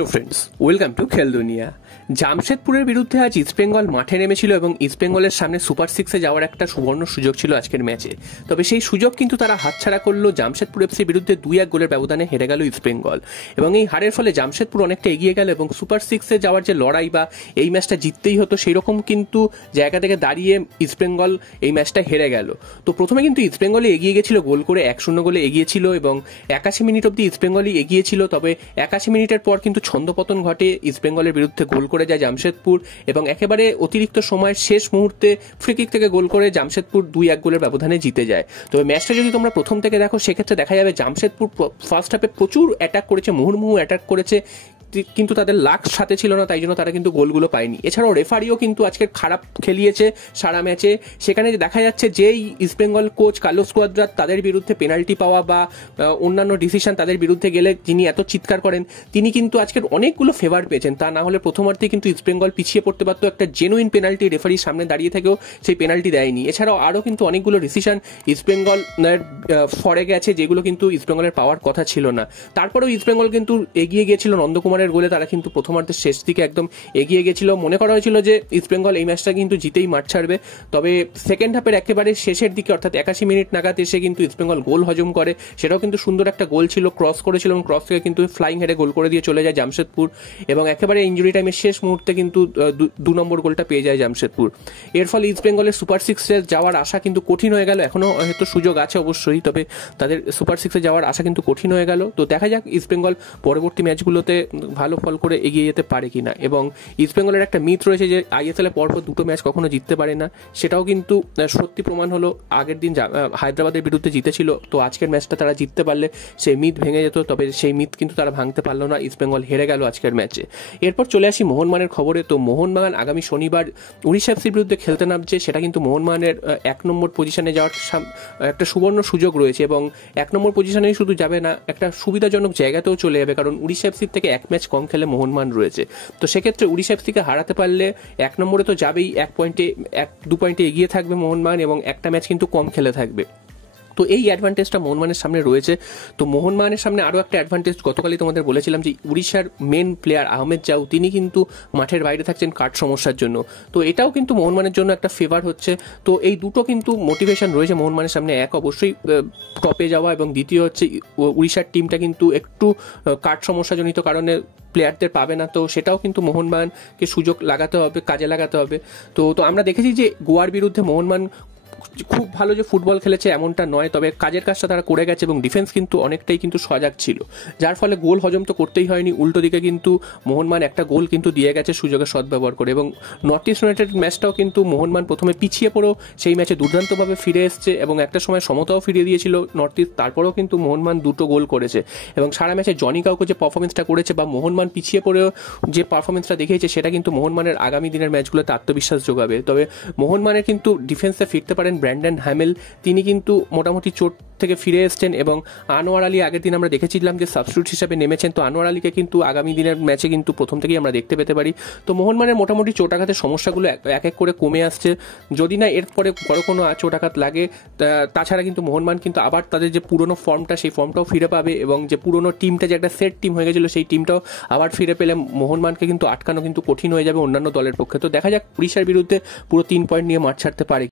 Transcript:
Hello friends, welcome to খেল দুনিয়া। জামশেদপুরের বিরুদ্ধে আজ ইস্টবেঙ্গল মাঠে নেমেছিল এবং ইস্টবেঙ্গলের সামনে সুপার সিক্সে যাওয়ার একটা সুবর্ণ সুযোগ ছিল আজকের ম্যাচে। তবে সেই সুযোগ কিন্তু তারা হাতছাড়া করলো। জামশেদপুর এফসির বিরুদ্ধে 2-1 গোলের ব্যবধানে হেরে গেল ইস্টবেঙ্গল এবং এই হারের ফলে জামশেদপুর অনেকটা এগিয়ে গেল এবং সুপার সিক্সে যাওয়ার যে লড়াই বা এই ম্যাচটা জিততেই হতো সেই রকম কিন্তু জায়গা থেকে দাঁড়িয়ে ইস্টবেঙ্গল এই ম্যাচটা হেরে গেল। তো প্রথমে কিন্তু ইস্টবেঙ্গলে এগিয়ে গেছিল গোল করে, 1-0 গোলে এগিয়েছিল এবং 81 মিনিট অব্দি ইস্টবেঙ্গলই এগিয়েছিল। তবে 81 মিনিটের পর কিন্তু ছন্দপতন ঘটে, ইস্টবেঙ্গলের বিরুদ্ধে গোল করে যায় জামশেদপুর এবং একেবারে অতিরিক্ত সময়ের শেষ মুহূর্তে ফ্রিকিক থেকে গোল করে জামশেদপুর 2-1 গোলের ব্যবধানে জিতে যায়। তবে ম্যাচটা যদি তোমরা প্রথম থেকে দেখো সেক্ষেত্রে দেখা যাবে জামশেদপুর ফার্স্ট হাফে প্রচুর অ্যাটাক করেছে, মুহুর্মুহু অ্যাটাক করেছে, কিন্তু তাদের লাক সাথে ছিল না, তাই জন্য তারা কিন্তু গোলগুলো পায়নি। এছাড়াও রেফারিও কিন্তু আজকে খারাপ খেলিয়েছে সারা ম্যাচে। সেখানে দেখা যাচ্ছে যেই ইস্টবেঙ্গল কোচ কার্লোস কুয়াদ্রাত তাদের বিরুদ্ধে পেনাল্টি পাওয়া বা অন্যান্য ডিসিশন তাদের বিরুদ্ধে গেলে যিনি এত চিৎকার করেন, তিনি কিন্তু আজকের অনেকগুলো ফেভার পেয়েছেন। তা না হলে প্রথমার্ধে কিন্তু ইস্টবেঙ্গল পিছিয়ে পড়তে পারতো। একটা জেনুইন পেনাল্টি রেফারির সামনে দাঁড়িয়ে থেকেও সেই পেনাল্টি দেয়নি। এছাড়াও আরও কিন্তু অনেকগুলো ডিসিশন ইস্টবেঙ্গল ফরে গেছে যেগুলো কিন্তু ইস্টবেঙ্গলের পাওয়ার কথা ছিল না। তারপরেও ইস্টবেঙ্গল কিন্তু এগিয়ে গিয়েছিল নন্দকুমার গোলে, তারা কিন্তু প্রথমার্ধের শেষ দিকে একদম এগিয়ে গেছিল। মনে করা হয়েছিল যে ইস্টবেঙ্গল এই ম্যাচটা কিন্তু জিতেই মাঠ ছাড়বে। তবে সেকেন্ড হাফের একেবারে শেষের দিকে অর্থাৎ 81 মিনিট নাগাদ এসে কিন্তু ইস্টবেঙ্গল গোল হজম করে। সেটাও কিন্তু সুন্দর একটা গোল ছিল, ক্রস করেছিল এবং ক্রস থেকে কিন্তু ফ্লাইং হেডে গোল করে দিয়ে চলে যায় জামশেদপুর এবং একেবারে ইঞ্জুরি টাইমের শেষ মুহূর্তে কিন্তু 2 নম্বর গোলটা পেয়ে যায় জামশেদপুর। এর ফলে ইস্টবেঙ্গলের সুপার সিক্সে যাওয়ার আশা কিন্তু কঠিন হয়ে গেল। এখনও হয়তো সুযোগ আছে অবশ্যই, তবে তাদের সুপার সিক্সে যাওয়ার আশা কিন্তু কঠিন হয়ে গেল। তো দেখা যাক ইস্টবেঙ্গল পরবর্তী ম্যাচগুলোতে ভালো ফল করে এগিয়ে যেতে পারে কিনা। এবং ইস্টবেঙ্গলের একটা মিথ রয়েছে যে আইএসএল এ পরপর 2টো ম্যাচ কখনো জিততে পারে না, সেটাও কিন্তু সত্যি প্রমাণ হলো। আগের দিন হায়দ্রাবাদের বিরুদ্ধে জিতেছিল, তো আজকের ম্যাচটা তারা জিততে পারলে সেই মিথ ভেঙে যেত। তবে সেই মিথ কিন্তু তারা ভাঙতে পারলো না, ইস্টবেঙ্গল হেরে গেল আজকের ম্যাচে। এরপর চলে আসি মোহনবাগানের খবরে। তো মোহনবাগান আগামী শনিবার উড়িষ্যা এফসির বিরুদ্ধে খেলতে নামছে। সেটা কিন্তু মোহনবাগানের 1 নম্বর পজিশনে যাওয়ার একটা সুবর্ণ সুযোগ রয়েছে এবং 1 নম্বর পজিশনেই শুধু যাবে না, একটা সুবিধাজনক জায়গাতেও চলে যাবে, কারণ উড়িষ্যা এফসির থেকে 1 ম্যাচ কম খেলে মোহনবাগান রয়েছে। তো সেক্ষেত্রে উড়িষ্যা এফসিকে হারাতে পারলে 1 নম্বরে তো যাবেই, 2 পয়েন্টে এগিয়ে থাকবে মোহনবাগান এবং একটা ম্যাচ কিন্তু কম খেলে থাকবে। তো এই অ্যাডভান্টেজটা মোহনবাগানের সামনে রয়েছে। তো মোহনবাগানের সামনে আরও একটা অ্যাডভান্টেজ গতকালই তোমাদের বলেছিলাম যে উড়িষ্যার মেন প্লেয়ার আহমেদ জাউ তিনি কিন্তু মাঠের বাইরে থাকছেন কার্ড সমস্যার জন্য। তো এটাও কিন্তু মোহনবাগানের জন্য একটা ফেভার হচ্ছে। তো এই দুটো কিন্তু মোটিভেশন রয়েছে মোহনবাগানের সামনে। এক অবশ্যই টপে যাওয়া এবং দ্বিতীয় হচ্ছে উড়িষ্যার টিমটা কিন্তু একটু কার্ড সমস্যাজনিত কারণে প্লেয়ারদের পাবে না। তো সেটাও কিন্তু মোহনবাগানকে সুযোগ লাগাতে হবে, কাজে লাগাতে হবে। তো আমরা দেখেছি যে গোয়ার বিরুদ্ধে মোহনবাগান খুব ভালো যে ফুটবল খেলেছে এমনটা নয়, তবে কাজের কাজটা তারা করে গেছে এবং ডিফেন্স কিন্তু অনেকটাই কিন্তু সজাগ ছিল, যার ফলে গোল হজম তো করতেই হয়নি। উল্টো দিকে কিন্তু মোহনবাগান একটা গোল কিন্তু দিয়ে গেছে সুযোগের সদ্ব্যবহার করে। এবং নর্থ ইস্ট ইউনাইটেড ম্যাচটাও কিন্তু মোহনবাগান প্রথমে পিছিয়ে পড়েও সেই ম্যাচে দুর্দান্তভাবে ফিরে এসছে এবং একটা সময় সমতাও ফিরিয়ে দিয়েছিল নর্থ ইস্ট, তারপরেও কিন্তু মোহনবাগান 2টো গোল করেছে এবং সারা ম্যাচে জনি কাউকে যে পারফরমেন্সটা করেছে বা মোহনবাগান পিছিয়ে পড়েও যে পারফরমেন্সটা দেখিয়েছে সেটা কিন্তু মোহনবাগানের আগামী দিনের ম্যাচগুলোতে আত্মবিশ্বাস যোগাবে। তবে মোহনবাগানের কিন্তু ডিফেন্সে ফিরতে পারেন ব্র্যান্ডন হ্যামেল, তিনি কিন্তু মোটামুটি চোট থেকে ফিরে এসছেন এবং আনোয়ার আলী আগের দিন আমরা দেখেছিলাম যে সাবস্টিটিউট হিসেবে নেমেছেন। তো আনোয়ার আলীকে কিন্তু আগামী দিনের ম্যাচে কিন্তু প্রথম থেকেই আমরা দেখতে পেতে পারি। তো মোহনবাগানের মোটামুটি চোটাঘাতের সমস্যাগুলো এক এক করে কমে আসছে, যদি না এরপরে বড় কোনো চোটাঘাত লাগে। তাছাড়া কিন্তু মোহনবাগান কিন্তু আবার তাদের যে পুরনো ফর্মটা সেই ফর্মটাও ফিরে পাবে এবং যে পুরনো টিমটা যে একটা সেট টিম হয়ে গেছিলো সেই টিমটাও আবার ফিরে পেলে মোহনবাগানকে কিন্তু আটকানো কিন্তু কঠিন হয়ে যাবে অন্যান্য দলের পক্ষে। তো দেখা যাক উড়িষ্যার বিরুদ্ধে পুরো 3 পয়েন্ট নিয়ে মাঠ ছাড়তে পারে।